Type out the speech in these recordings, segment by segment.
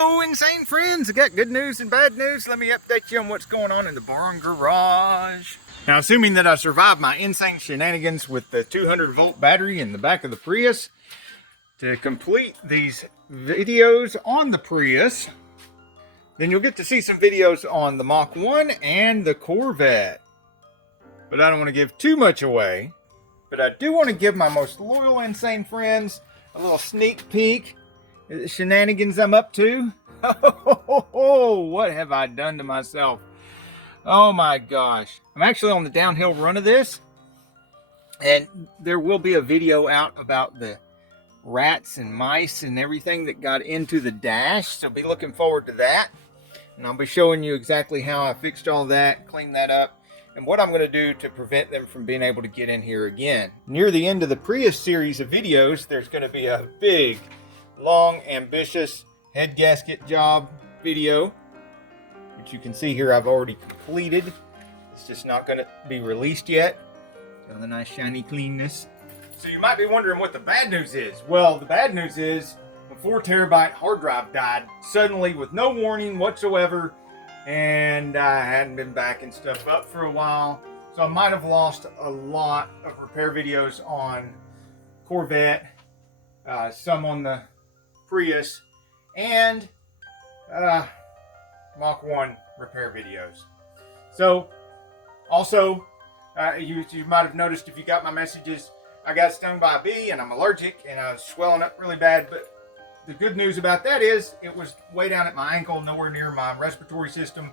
Hello, insane friends. I got good news and bad news. Let me update you on what's going on in the barn garage. Now, assuming that I survived my insane shenanigans with the 200-volt battery in the back of the Prius, to complete these videos on the Prius, then you'll get to see some videos on the Mach 1 and the Corvette. But I don't want to give too much away. But I do want to give my most loyal insane friends a little sneak peek at the shenanigans I'm up to. Oh, what have I done to myself? Oh my gosh. I'm actually on the downhill run of this. And there will be a video out about the rats and mice and everything that got into the dash. So be looking forward to that. And I'll be showing you exactly how I fixed all that, cleaned that up, and what I'm going to do to prevent them from being able to get in here again. Near the end of the Prius series of videos, there's going to be a big, long, ambitious head gasket job video, which you can see here I've already completed. It's just not going to be released yet. So the nice shiny cleanness. So you might be wondering what the bad news is. Well, the bad news is the 4 terabyte hard drive died suddenly with no warning whatsoever, and I hadn't been backing stuff up for a while. So I might have lost a lot of repair videos on Corvette, some on the Prius, and Mach 1 repair videos. So also, you might have noticed if you got my messages, I got stung by a bee and I'm allergic and I was swelling up really bad. But the good news about that is it was way down at my ankle, nowhere near my respiratory system,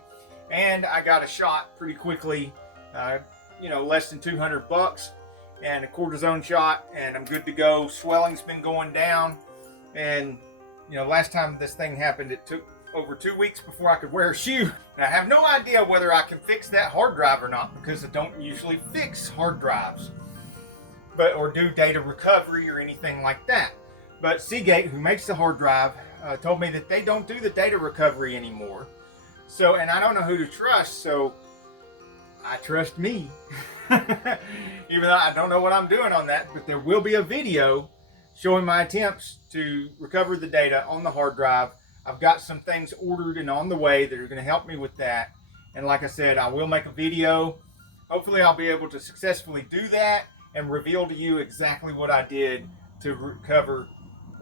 and I got a shot pretty quickly, less than $200, and a cortisone shot, and I'm good to go. Swelling's been going down, and last time this thing happened, it took over 2 weeks before I could wear a shoe. And I have no idea whether I can fix that hard drive or not, because I don't usually fix hard drives, or do data recovery or anything like that. But Seagate, who makes the hard drive, told me that they don't do the data recovery anymore. So, and I don't know who to trust, so I trust me. Even though I don't know what I'm doing on that, but there will be a video showing my attempts to recover the data on the hard drive. I've got some things ordered and on the way that are going to help me with that. And like I said, I will make a video. Hopefully I'll be able to successfully do that and reveal to you exactly what I did to recover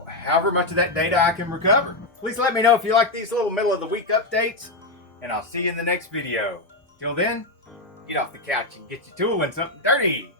however much of that data I can recover. Please let me know if you like these little middle of the week updates, and I'll see you in the next video. Till then, get off the couch and get your tool in something dirty.